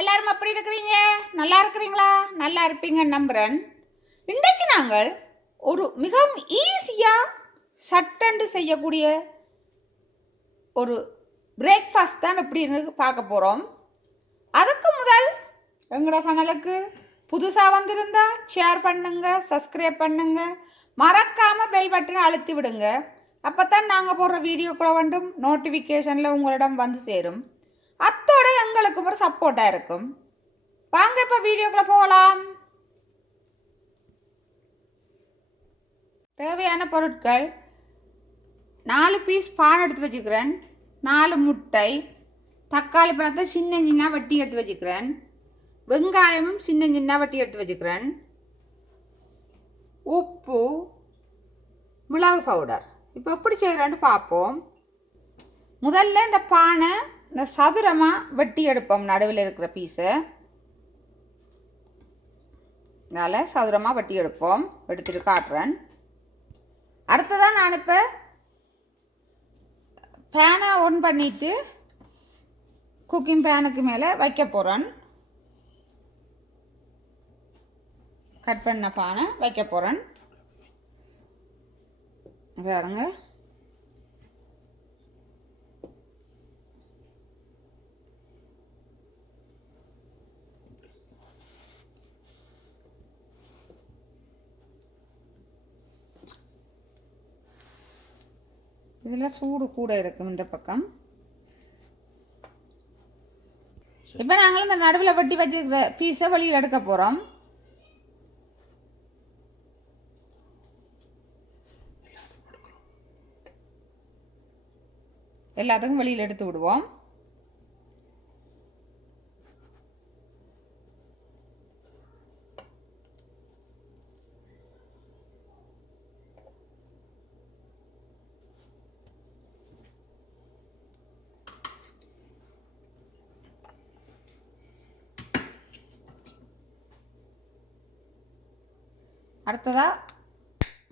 எல்லாரும் எப்படி இருக்கிறீங்க? நல்லா இருக்கிறீங்களா? நல்லா இருப்பீங்க நம்புகிறேன் இன்றைக்கு நாங்கள் ஒரு மிகவும் ஈஸியாக சட்டண்டு செய்யக்கூடிய ஒரு பிரேக்ஃபாஸ்ட் தான் எப்படின்னு பார்க்க போகிறோம் அதுக்கு முதல் எங்களோட சேனலுக்கு புதுசாக வந்திருந்தா ஷேர் பண்ணுங்க சப்ஸ்கிரைப் பண்ணுங்க. மறக்காமல் பெல் பட்டனை அழுத்தி விடுங்க. அப்போ தான் நாங்கள் போடுற வீடியோக்களை வேண்டும் நோட்டிஃபிகேஷனில் உங்களிடம் வந்து சேரும். அத்தோட ஒரு சப்போர்ட்டாக இருக்கும். வாங்க இப்போ வீடியோக்குள்ளே போகலாம். தேவையான பொருட்கள். நாலு பீஸ் பான் எடுத்து வச்சுக்கிறேன். நாலு முட்டை. தக்காளி பழத்தை சின்ன சின்ன வட்டி எடுத்து வச்சுக்கிறேன். வெங்காயமும் சின்ன சின்ன வட்டி எடுத்து வச்சுக்கிறேன். உப்பு. மிளகு பவுடர் இப்போ எப்படி செய்கிறேன்னு பார்ப்போம். முதல்ல இந்த பானை இந்த சதுரமாக வெட்டி எடுப்போம். நடுவில் இருக்கிற பீஸை அதனால் சதுரமாக வெட்டி எடுப்போம். எடுத்துட்டு காட்டுறேன். அடுத்ததான் நான் இப்போ பேனை ஒன் பண்ணிவிட்டு குக்கிங் பேனுக்கு மேலே வைக்க போகிறேன் கட் பண்ண பானை வைக்க போகிறேன் பாருங்கள் இதில் சூடு கூட இருக்கும் இந்த பக்கம். இப்போ நாங்களும் இந்த நடுவில் வெட்டி வச்சிருக்கிற பீஸை வெளியில் எடுக்க போகிறோம் எல்லாத்துக்கும் வெளியில் எடுத்து விடுவோம். அடுத்ததாக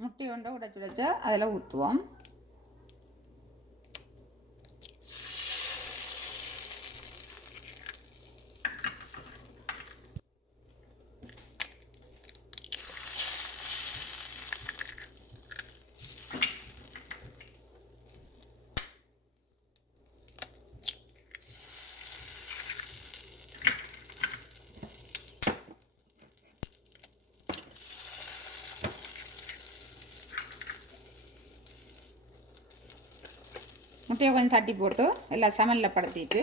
முட்டி ஒன்றை உடைச்சி உடைச்சு அதில் ஊற்றுவோம். முட்டையை கொஞ்சம் தட்டி போட்டு எல்லாம் சமலில் படுத்திட்டு.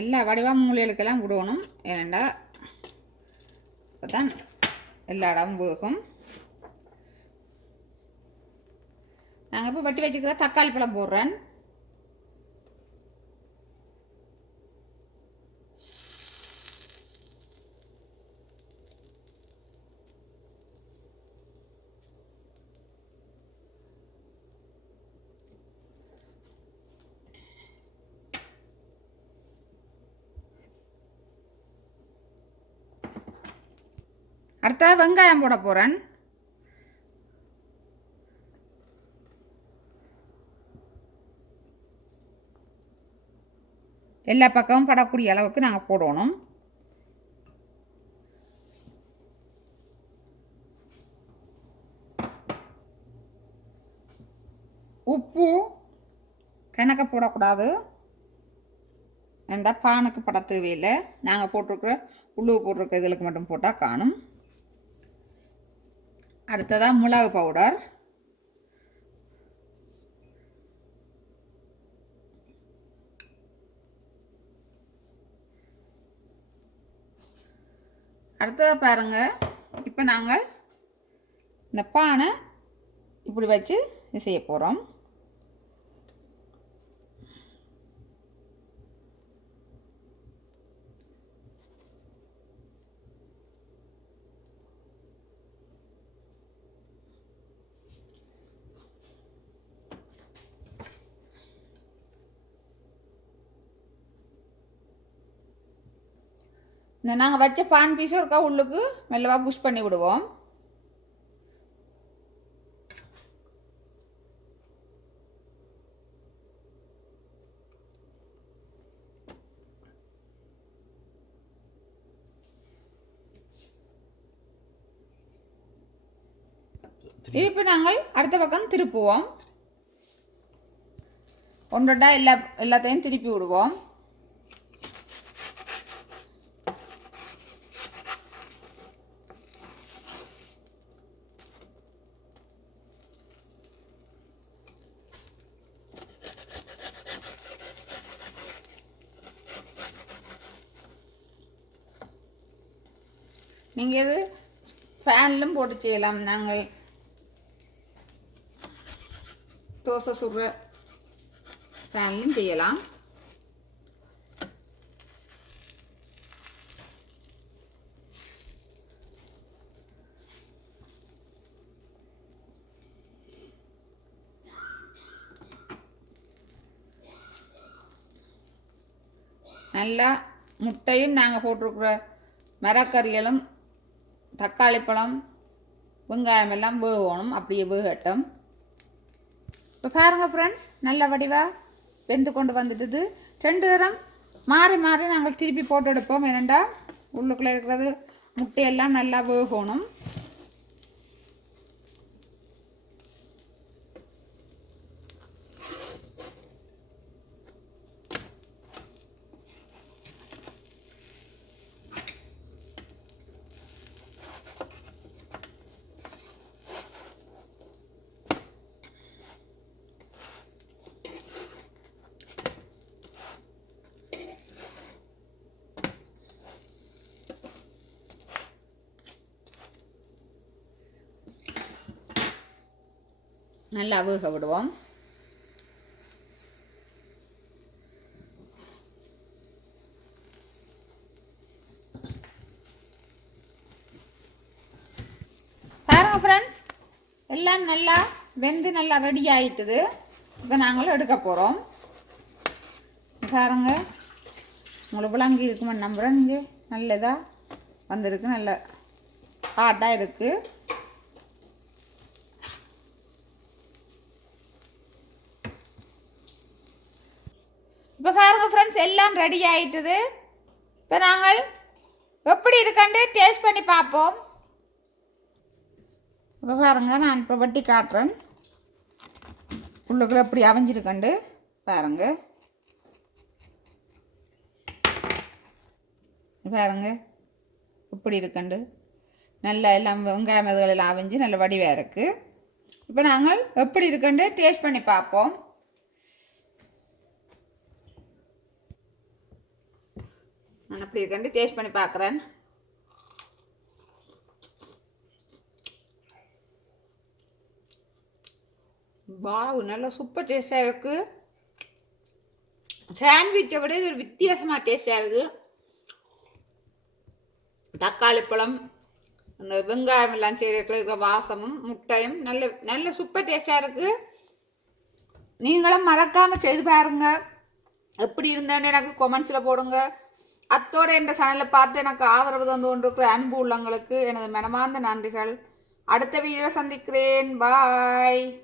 எல்லா வடிவம் மூலைகளுக்கெல்லாம் விடணும். ஏனண்டா அப்போ தான் எல்லா இடமும் போகும் நாங்கள் இப்போ வெட்டி வச்சுக்கிற தக்காளி பழம் போடுறேன். அடுத்தது வெங்காயம் போட போகிறேன் எல்லா பக்கமும் படக்கூடிய அளவுக்கு நாங்கள் போடணும். உப்பு கணக்க போடக்கூடாது. ரெண்டா பானுக்கு பட தேவையில்லை. நாங்கள் போட்டிருக்கிற உள்ளு போட்டிருக்க இதுகளுக்கு மட்டும் போட்டால் காணும். அடுத்ததாக மிளகு பவுடர் அடுத்ததாக பாருங்கள் இப்போ நாங்கள் இந்த பானை இப்படி வச்சு செய்ய போகிறோம் இந்த நாங்கள் வச்ச பான் பீஸும் இருக்கா உள்ளுக்கு? மெல்லவா புஷ் பண்ணி விடுவோம். இப்போ நாங்கள் அடுத்த பக்கம் திருப்புவோம். ஒன்றொண்டா எல்லா எல்லாத்தையும் திருப்பி விடுவோம். நீங்கள் இது ஃபேன்லும் போட்டு செய்யலாம். நாங்கள் தோசை சுடுற ஃபேன்லையும் செய்யலாம். நல்லா முட்டையும் நாங்கள் போட்டிருக்கிற மரக்கறிகளும் தக்காளி பழம் வெங்காயம் எல்லாம் வேகணும் அப்படியே வேகட்டும். இப்போ பாருங்கள் ஃப்ரெண்ட்ஸ் நல்ல வடிவாக வெந்து கொண்டு வந்துட்டுது ரெண்டு தரம் மாறி மாறி நாங்கள் திருப்பி போட்டு எடுப்போம். ஏனெண்டா உள்ளுக்குள்ளே இருக்கிறது முட்டையெல்லாம் நல்லா வேகணும். நல்லா வேக விடுவோம். பாருங்க ஃப்ரெண்ட்ஸ் எல்லாம் நல்லா வெந்து நல்லா ரெடி ஆயிட்டுது. இப்போ நாங்களும் எடுக்க போகிறோம் பாருங்க உங்களுக்கு விளங்கி இருக்குமா நம்புகிறேன் நீங்கள் நல்லதாக வந்திருக்கு நல்ல ஹாட்டாக இருக்குது இப்போ பாருங்க ஃப்ரெண்ட்ஸ் எல்லாம் ரெடி ஆயிட்டுது. இப்போ நாங்கள் எப்படி இருக்கண்டு டேஸ்ட் பண்ணி பார்ப்போம். இப்போ பாருங்க நான் இப்போ வட்டி காட்டுறேன். உள்ளுக்குள்ள எப்படி அவிஞ்சிருக்கண்டு பாருங்க. பாருங்க இப்படி இருக்கண்டு நல்ல எல்லாம் வெங்காயம் இதுகள் எல்லாம் அவிஞ்சு நல்ல வடிவாக இருக்குது இப்போ நாங்கள் எப்படி இருக்கண்டு டேஸ்ட் பண்ணி பார்ப்போம். நான் அப்படி இருக்கண்டு டேஸ்ட் பண்ணி பார்க்குறேன். வாவ் நல்ல சூப்பர் டேஸ்டாக இருக்குது சாண்ட்விச்சை விட இது ஒரு வித்தியாசமாக டேஸ்டாக இருக்குது தக்காளி பழம் அந்த வெங்காயம் எல்லாம் செய்திருக்கிற இருக்கிற வாசமும் முட்டையும் நல்ல நல்ல சூப்பர் டேஸ்டாக இருக்குது நீங்களும் மறக்காமல் செய்து பாருங்கள் எப்படி இருந்தேன்னு எனக்கு கொமெண்ட்ஸில் போடுங்க. அத்தோட இந்த சேனலை பார்த்து எனக்கு ஆதரவு தந்து கொண்டிருக்கிற அன்பு உள்ளங்களுக்கு எனது மனமார்ந்த நன்றிகள். அடுத்த வீடியோ சந்திக்கிறேன். பாய்.